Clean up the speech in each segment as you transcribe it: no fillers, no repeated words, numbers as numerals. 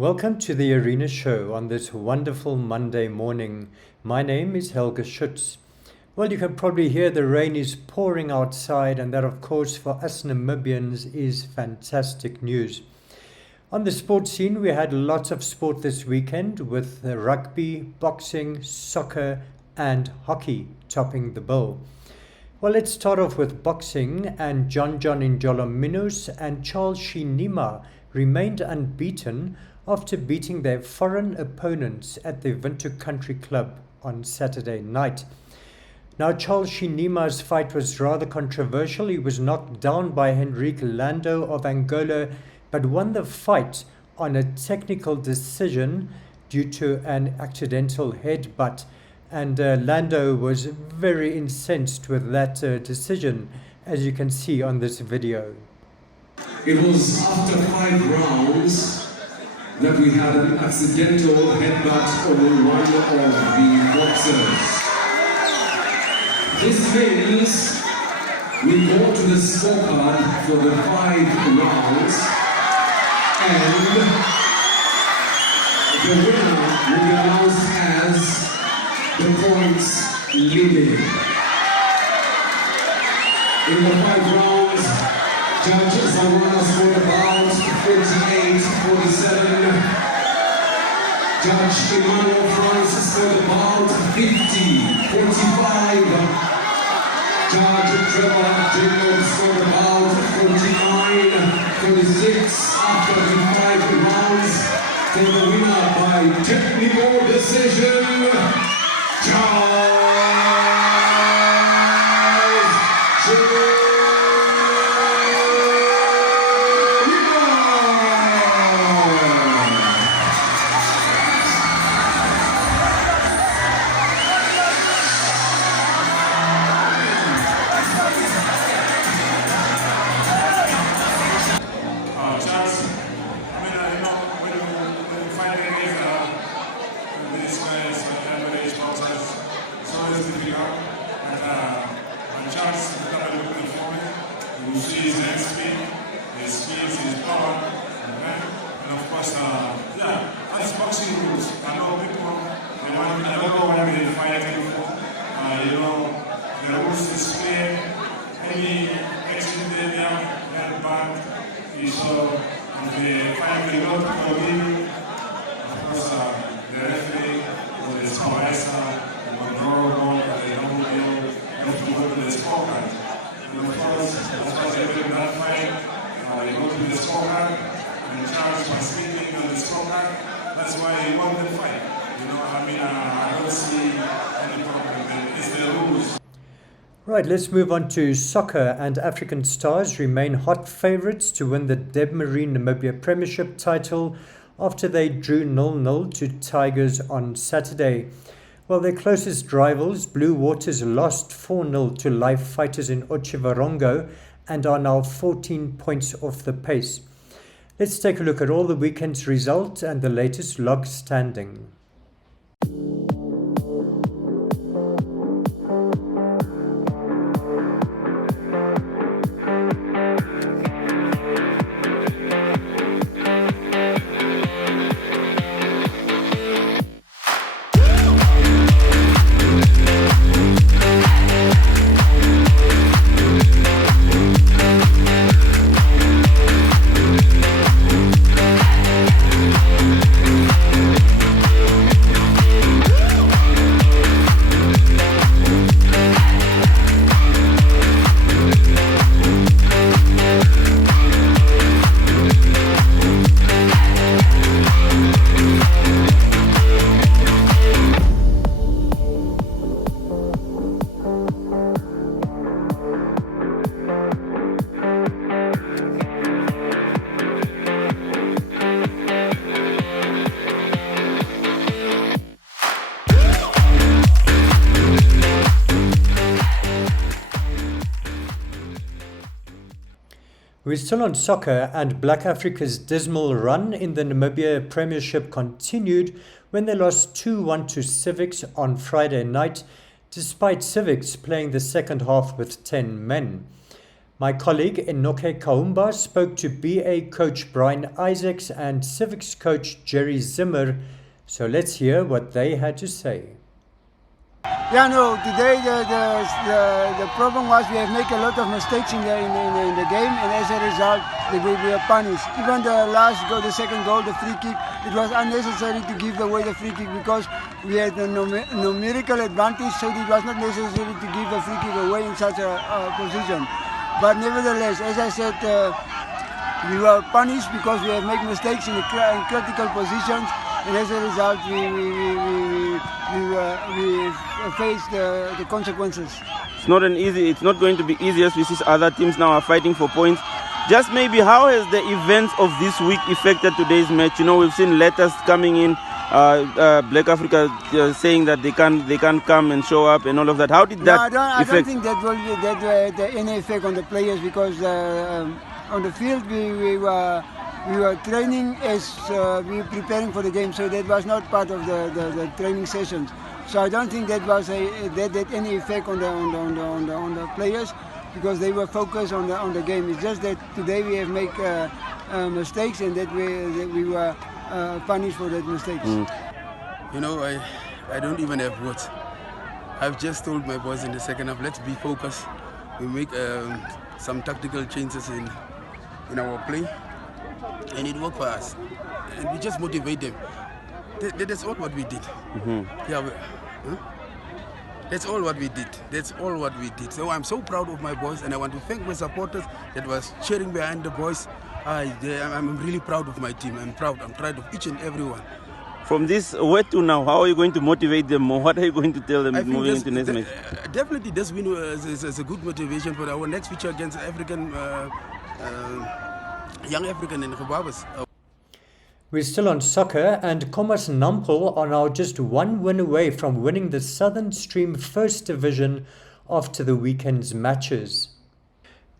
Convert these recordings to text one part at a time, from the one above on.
Welcome to the Arena Show on this wonderful Monday morning. My name is Helge Schutz. Well, you can probably hear the rain is pouring outside, and that, of course, for us Namibians is fantastic news. On the sports scene, we had lots of sport this weekend with rugby, boxing, soccer, and hockey topping the bill. Well, let's start off with boxing, and John Njolo and Charles Shinima remained unbeaten after beating their foreign opponents at the Windhoek Country Club on Saturday night. Now, Charles Shinima's fight was rather controversial. He was knocked down by Henrique Lando of Angola, but won the fight on a technical decision due to an accidental headbutt. And Lando was very incensed with that decision, as you can see on this video. It was after 5 rounds that we had an accidental headbutt on one of the boxers. This means we go to the scorecard for the 5 rounds, and the winner will be announced as the points leading. In the 5 rounds, Judge Zamora scored about 48-47. Judge Emmanuel Francis scored about 50-45. Judge Trevor Jacobs scored about 49-46 after the 5 rounds. For the winner by technical decision, Charles Right, let's move on to soccer, and African Stars remain hot favourites to win the Debmarine Namibia Premiership title after they drew 0-0 to Tigers on Saturday. Well, their closest rivals, Blue Waters, lost 4-0 to Life Fighters in Otjiwarongo and are now 14 points off the pace. Let's take a look at all the weekend's results and the latest log standing. We're still on soccer, and Black Africa's dismal run in the Namibia Premiership continued when they lost 2-1 to Civics on Friday night, despite Civics playing the second half with 10 men. My colleague Enoke Kaumba spoke to BA coach Brian Isaacs and civics coach Jerry Zimmer, so let's hear what they had to say. Yeah, no. Today the problem was we have made a lot of mistakes in the game, and as a result, we were punished. Even the second goal, the free kick, it was unnecessary to give away the free kick because we had a numerical advantage, so it was not necessary to give the free kick away in such a position. But nevertheless, as I said, we were punished because we have made mistakes in critical positions, and as a result, we faced the consequences. It's not going to be easy as we see other teams now are fighting for points. Just maybe how has the events of this week affected today's match? You know, we've seen letters coming in, Black Africa saying that they can't come and show up and all of that. How did that I affect? don't think that will have any effect on the players because on the field we were training as we were preparing for the game, so that was not part of the training sessions. So I don't think that was that had any effect on the players because they were focused on the game. It's just that today we have made mistakes and that we were punished for that mistakes. You know, I don't even have words. I've just told my boys in the second half, let's be focused. We make some tactical changes in our play, and it worked for us. And we just motivate them. That's all what we did. Yeah, that's all what we did. That's all what we did. So I'm so proud of my boys, and I want to thank my supporters that was cheering behind the boys. I'm really proud of my team. I'm proud of each and every one. From this, where to now? How are you going to motivate them more? What are you going to tell them I think moving into next match? Definitely this win is a good motivation for our next feature against African, young African in Zimbabwe. We're still on soccer, and Khomas Nampel are now just one win away from winning the Southern Stream First Division after the weekend's matches.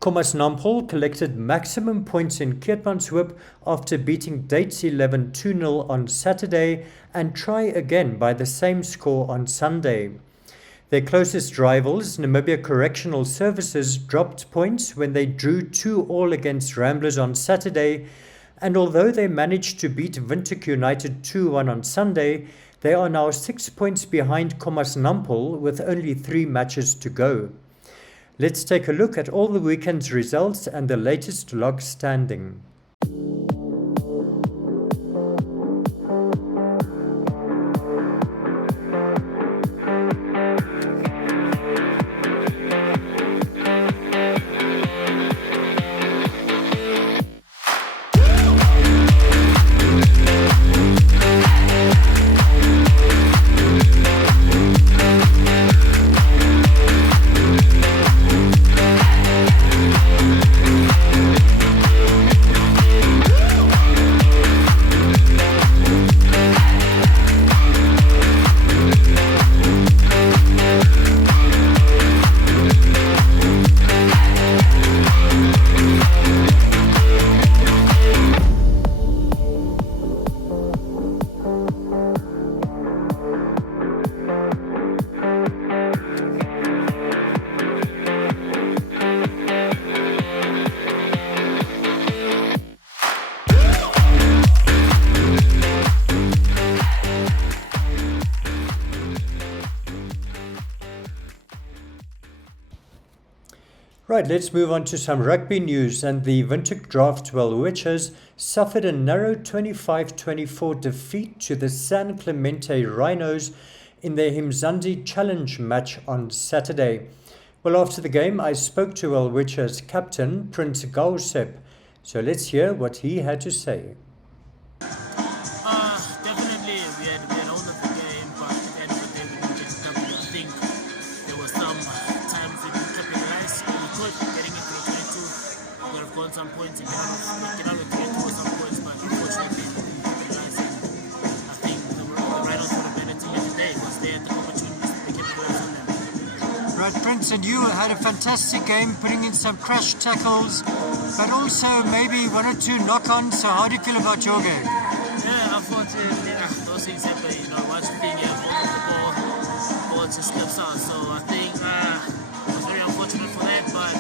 Khomas Nampel collected maximum points in Keetmanshoop after beating Dates 11 2-0 on Saturday and try again by the same score on Sunday. Their closest rivals, Namibia Correctional Services, dropped points when they drew 2-2 against Ramblers on Saturday, and although they managed to beat Windhoek United 2-1 on Sunday, they are now 6 points behind Khomas Nampel with only 3 matches to go. Let's take a look at all the weekend's results and the latest log standing. Right, let's move on to some rugby news, and the Windhoek Draft Witches suffered a narrow 25-24 defeat to the San Clemente Rhinos in their Himzandi Challenge match on Saturday. Well, after the game, I spoke to Witches captain Prince Gausep, so let's hear what he had to say. Definitely, we had owned the game, but at the end of the day, we didn't get the W. I think there were some times we didn't capitalize. We could, getting into the 22, we could have gotten some points and get out of the 22 with some points, but unfortunately, we didn't capitalize. I think the Rhinos would have been a team of the day because they had the opportunities to capitalize on them. Right, Prince, and you had a fantastic game, putting in some crash tackles, but also maybe 1 or 2 knock-ons. So how do you feel about your game? Yeah, unfortunately, those things happen. You know, once you think you have hold of the ball just slips out. So I think it was very unfortunate for that, but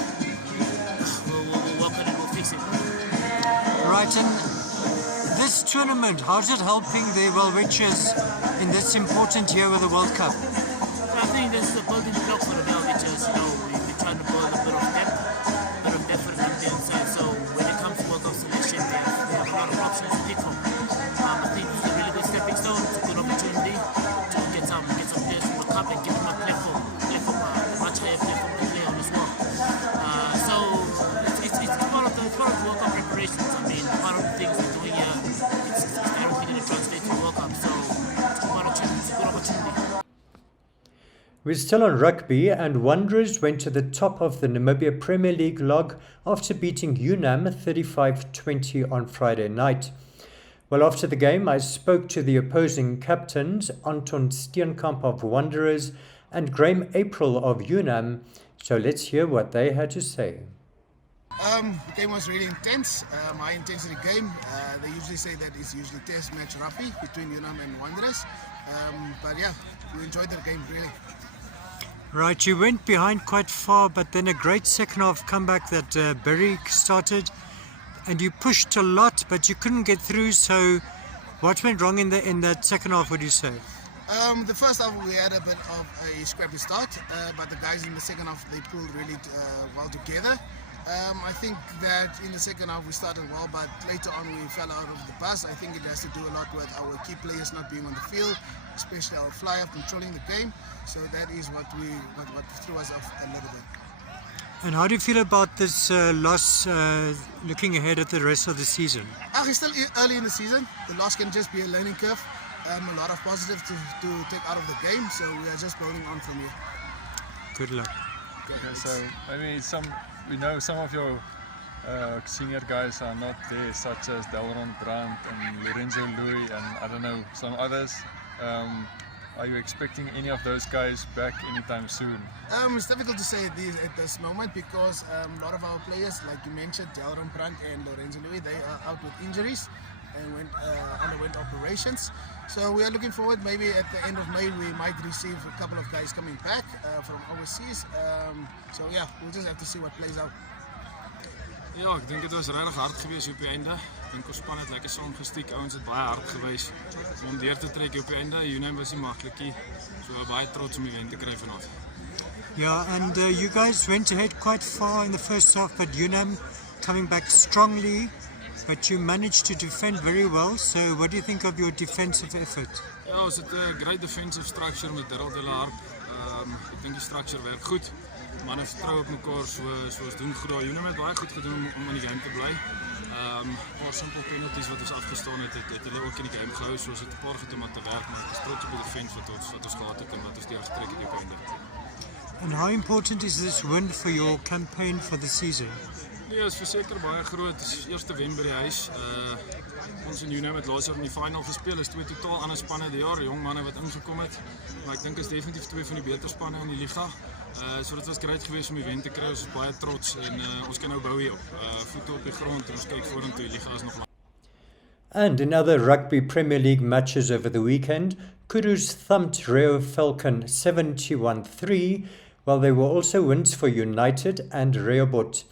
Captain, this tournament, how's it helping the Welwitchers in this important year with the World Cup? I think this is a building block for the Velveters. We're trying to build a bit of depth for the Indian side. So when it comes to World Cup selection, they have a lot of options to pick from. I think it's a really good stepping stone. It's a good opportunity to get some players from the cup and give them a platform, a much higher platform to play on as well. So it's part of the World Cup preparations. I mean, part of the things we're doing here, it's directly going to translate to the World Cup. So it's a good opportunity. We're still on rugby, and Wanderers went to the top of the Namibia Premier League log after beating UNAM 35-20 on Friday night. Well, after the game, I spoke to the opposing captains, Anton Steenkamp of Wanderers and Graham April of UNAM. So let's hear what they had to say. The game was really intense, high intensity game. They usually say that it's usually test match rugby between UNAM and Wanderers. But yeah, we enjoyed the game really. Right, you went behind quite far, but then a great second half comeback that Berry started, and you pushed a lot, but you couldn't get through. So, what went wrong in that second half? Would you say? The first half we had a bit of a scrappy start, but the guys in the second half they pulled really well together. I think that in the second half we started well, but later on we fell out of the bus. I think it has to do a lot with our key players not being on the field, especially our flyer controlling the game. So that is what threw us off a little bit. And how do you feel about this loss looking ahead at the rest of the season? It's still early in the season. The loss can just be a learning curve. A lot of positives to take out of the game. So we are just building on from here. Good luck. Okay, so maybe we know some of your senior guys are not there, such as Delron Brandt and Lorenzo Louis, and I don't know, some others. Are you expecting any of those guys back anytime soon? It's difficult to say at this moment because a lot of our players, like you mentioned, Delron Brandt and Lorenzo Louis, they are out with injuries and underwent operations. So we are looking forward, maybe at the end of May we might receive a couple of guys coming back from overseas. So yeah, we'll just have to see what plays out. Ja, ek dink dit was regtig hard geweest op die einde. Ek dink ons span het lekker saamgestiek. Ouens het baie hard geweest om deur te trek op die einde. UNAM was nie maklikie. So baie trots om die wen te kry vanaand. Yeah, and you guys went ahead quite far in the first half, but UNAM coming back strongly. But you managed to defend very well. So what do you think of your defensive effort? Ja, ons het 'n great defensive structure met Daryl de la Harp. Ek dink die structure werk goed. Manne vertrou op mekaar, so ons doen goed daar. UNAM het baie goed gedoen om in die game te bly. 'n Paar simpel penalties wat ons afgestaan het hulle ook in die game gehou. So ons het 'n paar goed om aan te werk, maar ek is trots op die defense wat ons gehad het en wat ons deurgetrek het op die einde. And how important is this win for your campaign for the season? Nee, is verseker baie groot. Dit is eerste wen by die huis. Ons in UNAM het laas jaar in die final gespeel. Is twee totaal ander spanne die jaar, jong manne wat ingekom het. Maar ek dink is definitief twee van die beter spanne in die liga. So dit was great geweest om die wen te kry. Ons is baie trots en ons kan nou bou hierop. Voete op die grond en ons kyk vorentoe. Die liga is nog lang. And in other Rugby Premier League matches over the weekend, Kudu's thumped Rio Falcon 71-3, while there were also wins for United and Rehoboth.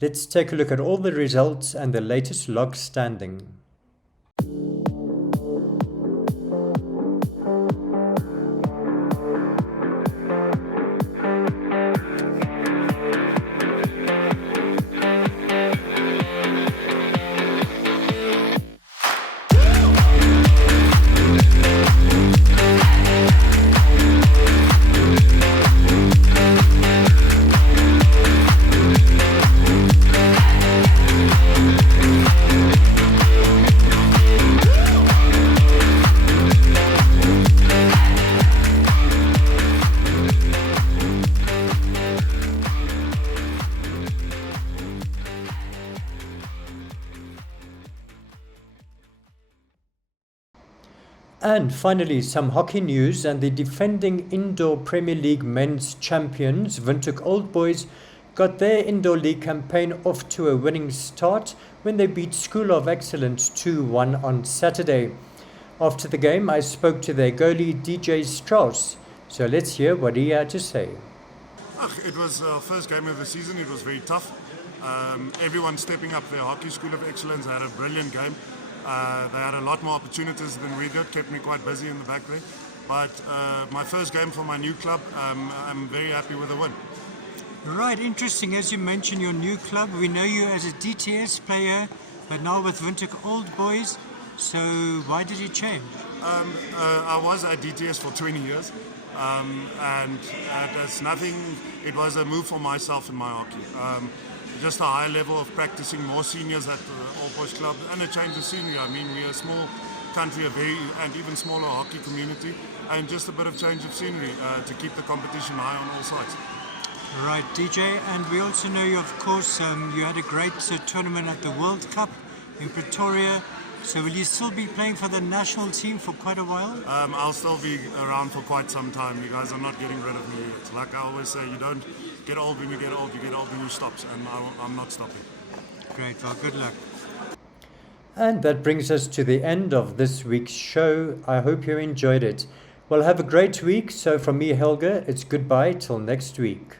Let's take a look at all the results and the latest log standing. And finally, some hockey news, and the defending Indoor Premier League men's champions, Windhoek Old Boys, got their Indoor League campaign off to a winning start when they beat School of Excellence 2-1 on Saturday. After the game, I spoke to their goalie DJ Strauss, so let's hear what he had to say. It was our first game of the season. It was very tough. Everyone stepping up their hockey school of excellence had a brilliant game. They had a lot more opportunities than we did, kept me quite busy in the back there. But my first game for my new club, I'm very happy with the win. Right, interesting. As you mentioned, your new club, we know you as a DTS player, but now with Windhoek Old Boys. So why did you change? I was at DTS for 20 years, and it's nothing. It was a move for myself in my hockey. Just a high level of practicing, more seniors at the Old Boys Club, and a change of scenery. I mean, we're a small country, and even smaller hockey community, and just a bit of change of scenery to keep the competition high on all sides. Right, DJ, and we also know you, of course, you had a great tournament at the World Cup in Pretoria. So will you still be playing for the national team for quite a while? I'll still be around for quite some time. You guys are not getting rid of me yet. Like I always say, you don't get old when you get old, you get old when you stop, and I'm not stopping. Great, well, good luck. And that brings us to the end of this week's show. I hope you enjoyed it. Well, have a great week. So from me, Helga, it's goodbye till next week.